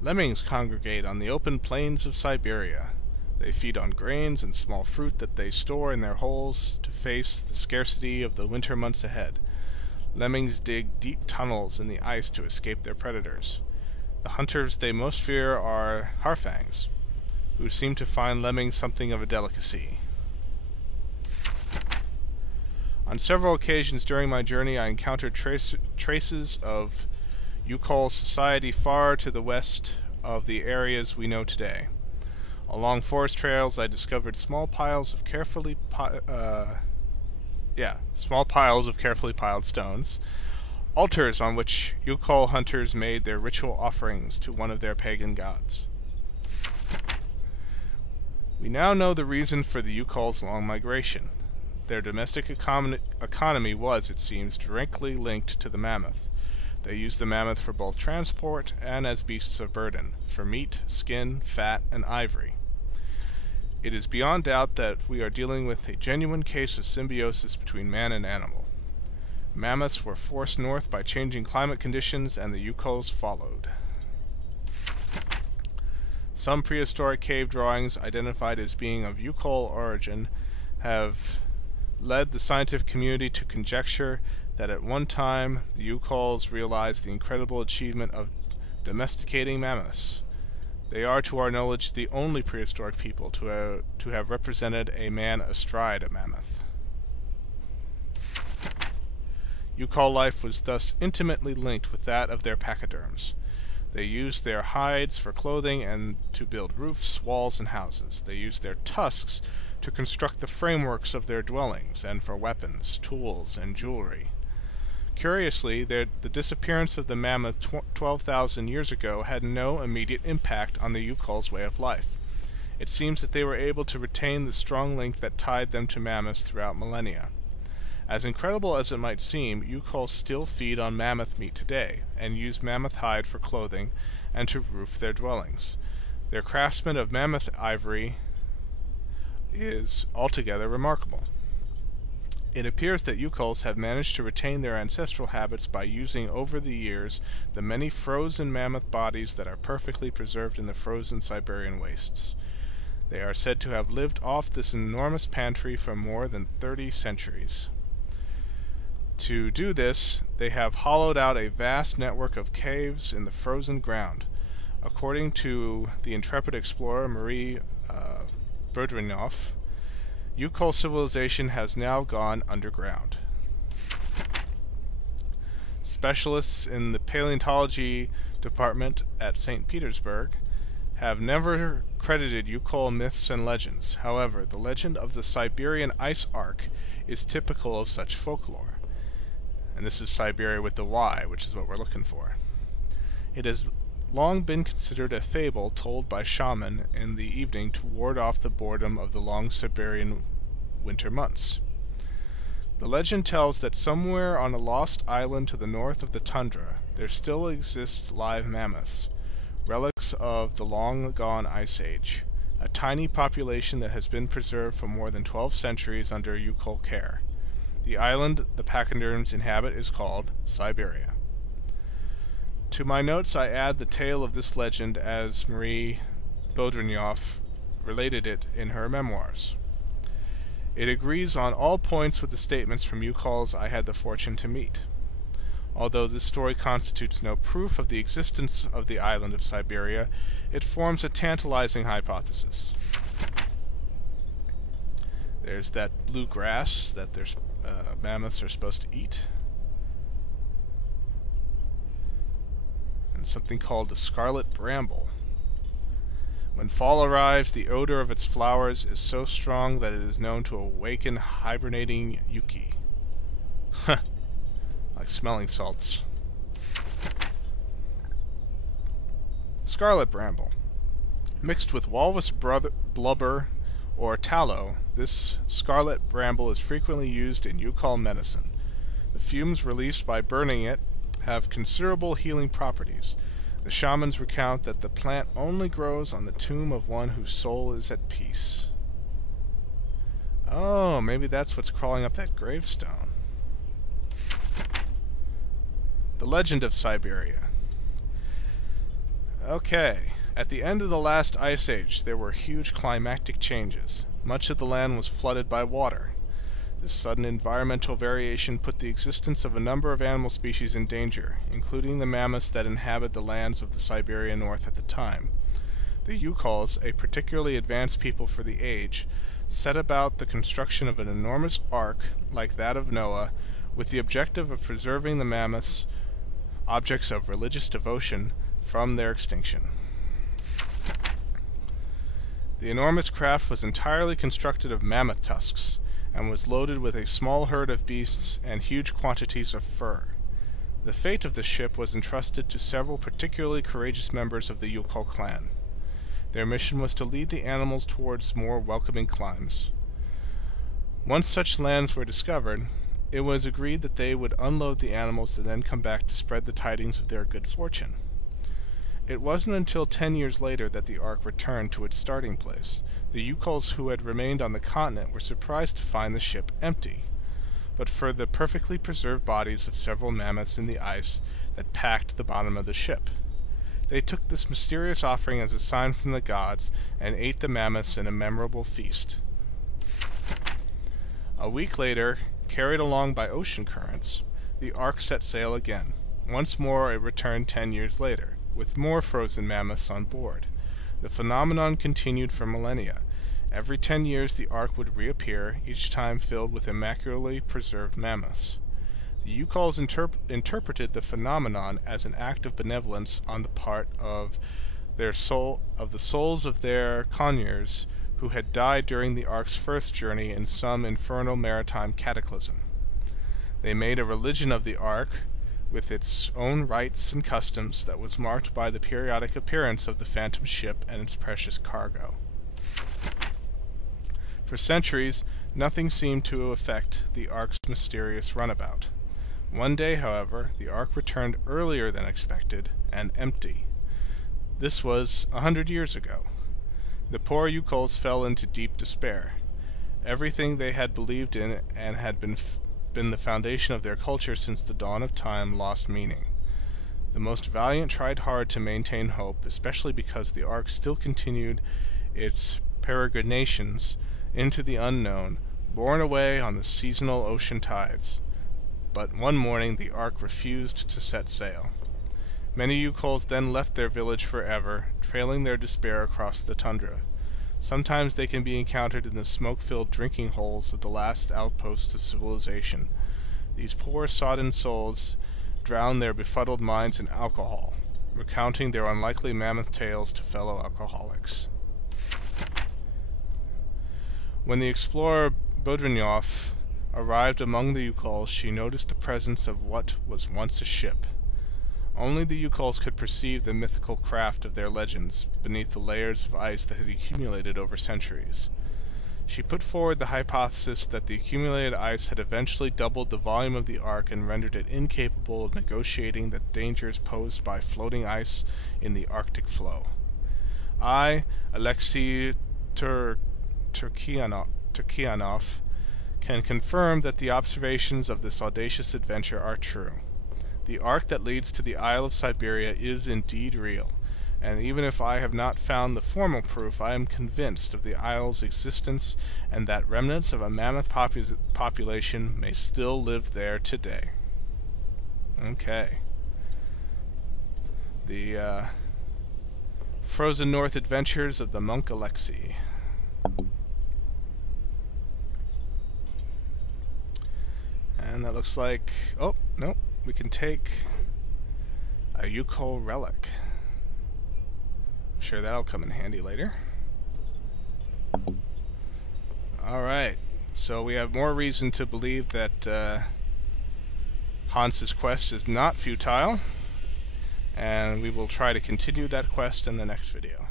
Lemmings congregate on the open plains of Syberia. They feed on grains and small fruit that they store in their holes to face the scarcity of the winter months ahead. Lemmings dig deep tunnels in the ice to escape their predators. The hunters they most fear are harfangs, who seem to find lemmings something of a delicacy. On several occasions during my journey I encountered traces of Youkols society far to the west of the areas we know today. Along forest trails I discovered small piles of carefully piled stones, altars on which Youkol hunters made their ritual offerings to one of their pagan gods. We now know the reason for the Youkol's long migration. Their domestic economy was, it seems, directly linked to the mammoth. They used the mammoth for both transport and as beasts of burden, for meat, skin, fat, and ivory. It is beyond doubt that we are dealing with a genuine case of symbiosis between man and animal. Mammoths were forced north by changing climate conditions, and the Youkols followed. Some prehistoric cave drawings identified as being of Youkol origin have led the scientific community to conjecture that at one time the Youkols realized the incredible achievement of domesticating mammoths. They are, to our knowledge, the only prehistoric people to have represented a man astride a mammoth. Youkol life was thus intimately linked with that of their pachyderms. They used their hides for clothing and to build roofs, walls, and houses. They used their tusks to construct the frameworks of their dwellings, and for weapons, tools, and jewelry. Curiously, the disappearance of the mammoth 12,000 years ago had no immediate impact on the Youkol's way of life. It seems that they were able to retain the strong link that tied them to mammoths throughout millennia. As incredible as it might seem, Youkols still feed on mammoth meat today, and use mammoth hide for clothing and to roof their dwellings. Their craftsmen of mammoth ivory is altogether remarkable. It appears that Youkols have managed to retain their ancestral habits by using over the years the many frozen mammoth bodies that are perfectly preserved in the frozen Siberian wastes. They are said to have lived off this enormous pantry for more than 30 centuries. To do this, they have hollowed out a vast network of caves in the frozen ground. According to the intrepid explorer Marie Berdrinoff, Youkol civilization has now gone underground. Specialists in the paleontology department at St. Petersburg have never credited Youkol myths and legends. However, the legend of the Siberian ice arc is typical of such folklore. And this is Syberia with the Y, which is what we're looking for. It has long been considered a fable told by shaman in the evening to ward off the boredom of the long Siberian winter months. The legend tells that somewhere on a lost island to the north of the tundra there still exists live mammoths, relics of the long-gone ice age, a tiny population that has been preserved for more than 12 centuries under Youkol care. The island the pachyderms inhabit is called Syberia. To my notes I add the tale of this legend as Marie Bodrinoff related it in her memoirs. It agrees on all points with the statements from Youkols I had the fortune to meet. Although this story constitutes no proof of the existence of the island of Syberia, it forms a tantalizing hypothesis. There's that blue grass that mammoths are supposed to eat. And something called a scarlet bramble. When fall arrives, the odor of its flowers is so strong that it is known to awaken hibernating yuki. Like smelling salts. Scarlet bramble. Mixed with walrus blubber or tallow, this scarlet bramble is frequently used in Youkol medicine. The fumes released by burning it have considerable healing properties. The shamans recount that the plant only grows on the tomb of one whose soul is at peace. Oh, maybe that's what's crawling up that gravestone. The legend of Syberia. Okay, at the end of the last ice age, there were huge climatic changes. Much of the land was flooded by water. This sudden environmental variation put the existence of a number of animal species in danger, including the mammoths that inhabit the lands of the Siberia North at the time. The Youkols, a particularly advanced people for the age, set about the construction of an enormous ark like that of Noah, with the objective of preserving the mammoths, objects of religious devotion, from their extinction. The enormous craft was entirely constructed of mammoth tusks, and was loaded with a small herd of beasts and huge quantities of fur. The fate of the ship was entrusted to several particularly courageous members of the Youkol clan. Their mission was to lead the animals towards more welcoming climes. Once such lands were discovered, it was agreed that they would unload the animals and then come back to spread the tidings of their good fortune. It wasn't until 10 years later that the ark returned to its starting place. The Youkols who had remained on the continent were surprised to find the ship empty, but for the perfectly preserved bodies of several mammoths in the ice that packed the bottom of the ship. They took this mysterious offering as a sign from the gods and ate the mammoths in a memorable feast. A week later, carried along by ocean currents, the ark set sail again. Once more it returned 10 years later, with more frozen mammoths on board. The phenomenon continued for millennia. Every 10 years the ark would reappear, each time filled with immaculately preserved mammoths. The Youkols interpreted the phenomenon as an act of benevolence on the part of the souls of their conures who had died during the ark's first journey in some infernal maritime cataclysm. They made a religion of the ark, with its own rites and customs, that was marked by the periodic appearance of the phantom ship and its precious cargo. For centuries, nothing seemed to affect the ark's mysterious runabout. One day, however, the ark returned earlier than expected and empty. This was 100 years ago. The poor Youkols fell into deep despair. Everything they had believed in and had been the foundation of their culture since the dawn of time lost meaning. The most valiant tried hard to maintain hope, especially because the ark still continued its peregrinations into the unknown, borne away on the seasonal ocean tides. But one morning the ark refused to set sail. Many Youkols then left their village forever, trailing their despair across the tundra. Sometimes they can be encountered in the smoke-filled drinking holes of the last outposts of civilization. These poor, sodden souls drown their befuddled minds in alcohol, recounting their unlikely mammoth tales to fellow alcoholics. When the explorer Bodrinyov arrived among the Youkols, she noticed the presence of what was once a ship. Only the Youkols could perceive the mythical craft of their legends beneath the layers of ice that had accumulated over centuries. She put forward the hypothesis that the accumulated ice had eventually doubled the volume of the ark and rendered it incapable of negotiating the dangers posed by floating ice in the Arctic flow. I, Alexei Turkianov, can confirm that the observations of this audacious adventure are true. The ark that leads to the Isle of Syberia is indeed real, and even if I have not found the formal proof, I am convinced of the isle's existence and that remnants of a mammoth population may still live there today. Okay. The Frozen North Adventures of the Monk Alexei. And that looks like... oh, no. We can take a Youkol relic. I'm sure that'll come in handy later. Alright, so we have more reason to believe that Hans's quest is not futile, and we will try to continue that quest in the next video.